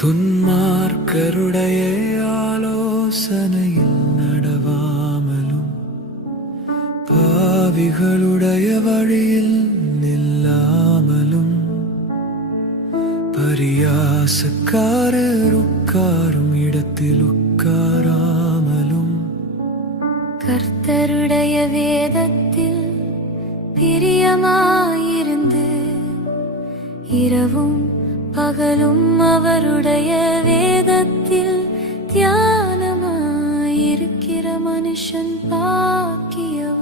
துன்மார்க்கருடைய ஆலோசனையில் நடவாமலும் பாவிகளுடைய வழியில் நில்லாமலும் பரியாசக்காரர் உட்காரும் இடத்தில் உட்காராமலும் கர்த்தருடைய வேதத்தில் பிரியமாயிருந்து இரவும் பகலும் அவருடைய வேதத்தில் தியானமாயிருக்கிற மனுஷன் பாக்கியவான்.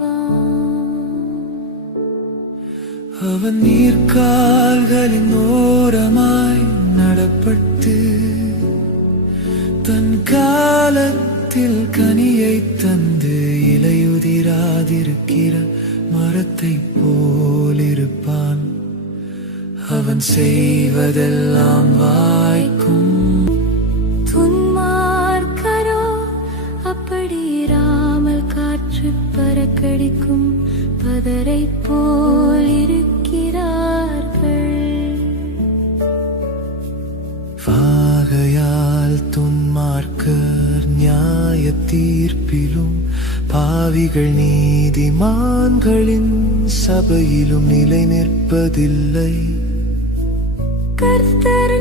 அவன் நீர்க்கால்களின் ஓரமாய் நடப்பட்டு தன் காலத்தில் கனியை தந்து இலையுதிராதிருக்கிற மரத்தை போலிருப்பான். அவன் செய்வதெல்லாம் வாய்க்கும். துன்மார்க்கரோ அப்படி இராமல் காற்று பறக்கடிக்கும் பதரை போல் இருக்கிறார்கள். வாகையால் துன்மார்க்கர் நியாய தீர்ப்பிலும் பாவிகள் நீதிமான்களின் சபையிலும் நிலை நிற்பதில்லை. கர்த்தர்